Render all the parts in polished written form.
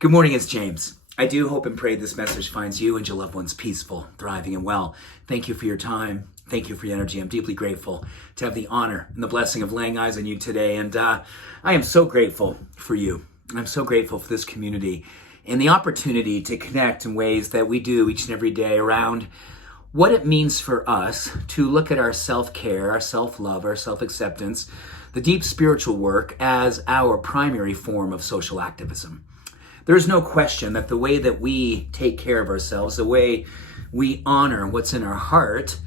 Good morning, it's James. I do hope and pray this message finds you and your loved ones peaceful, thriving, and well. Thank you for your time. Thank you for your energy. I'm deeply grateful to have the honor and the blessing of laying eyes on you today. And I am so grateful for you. I'm so grateful for this community and the opportunity to connect in ways that we do each and every day around what it means for us to look at our self-care, our self-love, our self-acceptance, the deep spiritual work as our primary form of social activism. There's no question that the way that we take care of ourselves, the way we honor what's in our heart,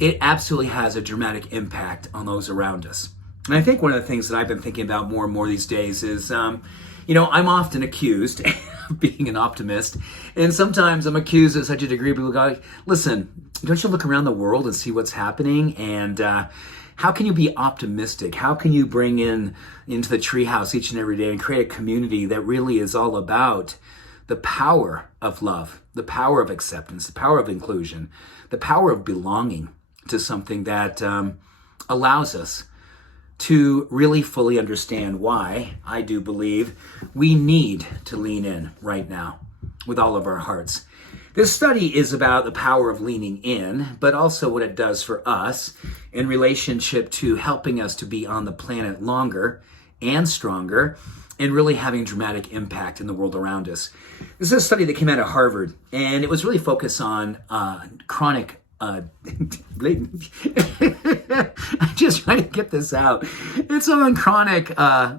it absolutely has a dramatic impact on those around us. And I think one of the things that I've been thinking about more and more these days is, I'm often accused of being an optimist. And sometimes I'm accused to such a degree, people go, listen, don't you look around the world and see what's happening? And how can you be optimistic? How can you bring into the treehouse each and every day and create a community that really is all about the power of love, the power of acceptance, the power of inclusion, the power of belonging to something that allows us to really fully understand why I do believe we need to lean in right now with all of our hearts. This study is about the power of leaning in, but also what it does for us in relationship to helping us to be on the planet longer and stronger and really having dramatic impact in the world around us. This is a study that came out of Harvard, and it was really focused on chronic I'm just trying to get this out. It's on chronic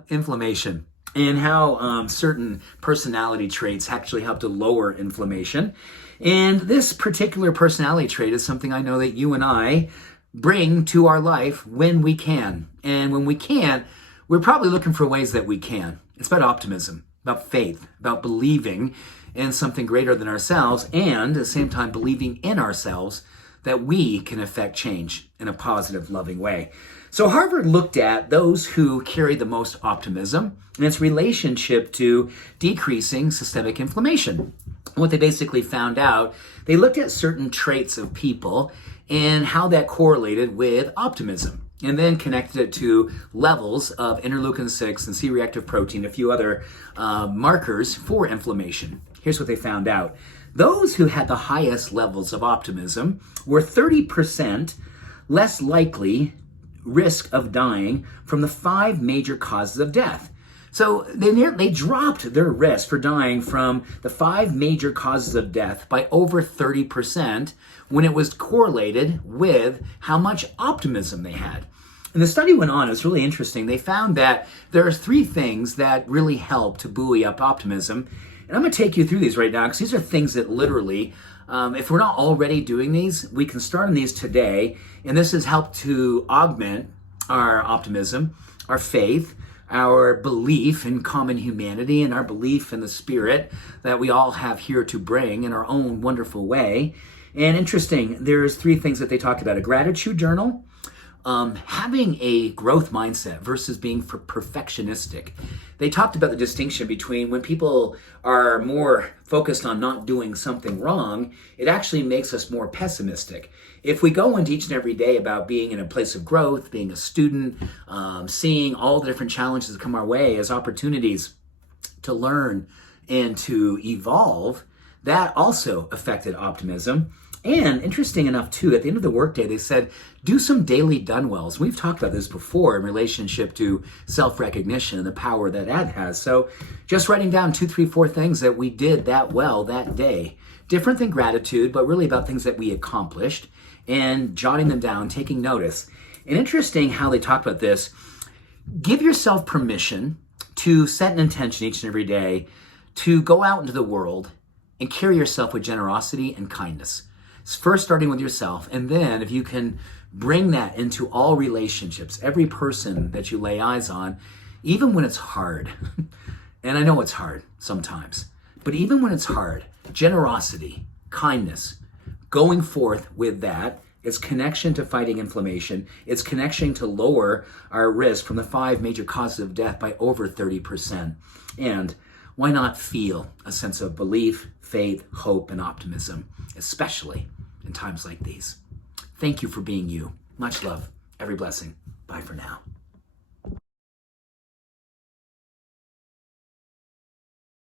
inflammation and how certain personality traits actually help to lower inflammation. And this particular personality trait is something I know that you and I bring to our life when we can. And when we can't, we're probably looking for ways that we can. It's about optimism, about faith, about believing in something greater than ourselves, and at the same time believing in ourselves that we can affect change in a positive, loving way. So Harvard looked at those who carry the most optimism and its relationship to decreasing systemic inflammation. What they basically found out, they looked at certain traits of people and how that correlated with optimism, and then connected it to levels of interleukin-6 and C-reactive protein, a few other markers for inflammation. Here's what they found out. Those who had the highest levels of optimism were 30% less likely risk of dying from the 5 major causes of death. So they dropped their risk for dying from the 5 major causes of death by over 30% when it was correlated with how much optimism they had. And the study went on, it was really interesting. They found that there are 3 things that really help to buoy up optimism. And I'm going to take you through these right now because these are things that literally, if we're not already doing these, we can start on these today. And this has helped to augment our optimism, our faith, our belief in common humanity, and our belief in the spirit that we all have here to bring in our own wonderful way. And interesting, there's 3 things that they talked about: a gratitude journal, having a growth mindset versus being perfectionistic. They talked about the distinction between when people are more focused on not doing something wrong, it actually makes us more pessimistic. If we go into each and every day about being in a place of growth, being a student, seeing all the different challenges that come our way as opportunities to learn and to evolve, that also affected optimism. And interesting enough, too, at the end of the workday, they said, do some daily done wells. We've talked about this before in relationship to self-recognition and the power that that has. So just writing down 2, 3, 4 things that we did that well that day, different than gratitude, but really about things that we accomplished, and jotting them down, taking notice. And interesting how they talk about this. Give yourself permission to set an intention each and every day to go out into the world and carry yourself with generosity and kindness. First starting with yourself, and then if you can bring that into all relationships, every person that you lay eyes on, even when it's hard, and I know it's hard sometimes, but even when it's hard, generosity, kindness, going forth with that, its connection to fighting inflammation, its connection to lower our risk from the 5 major causes of death by over 30%. And why not feel a sense of belief, faith, hope, and optimism, especially in times like these? Thank you for being you. Much love. Every blessing. Bye for now.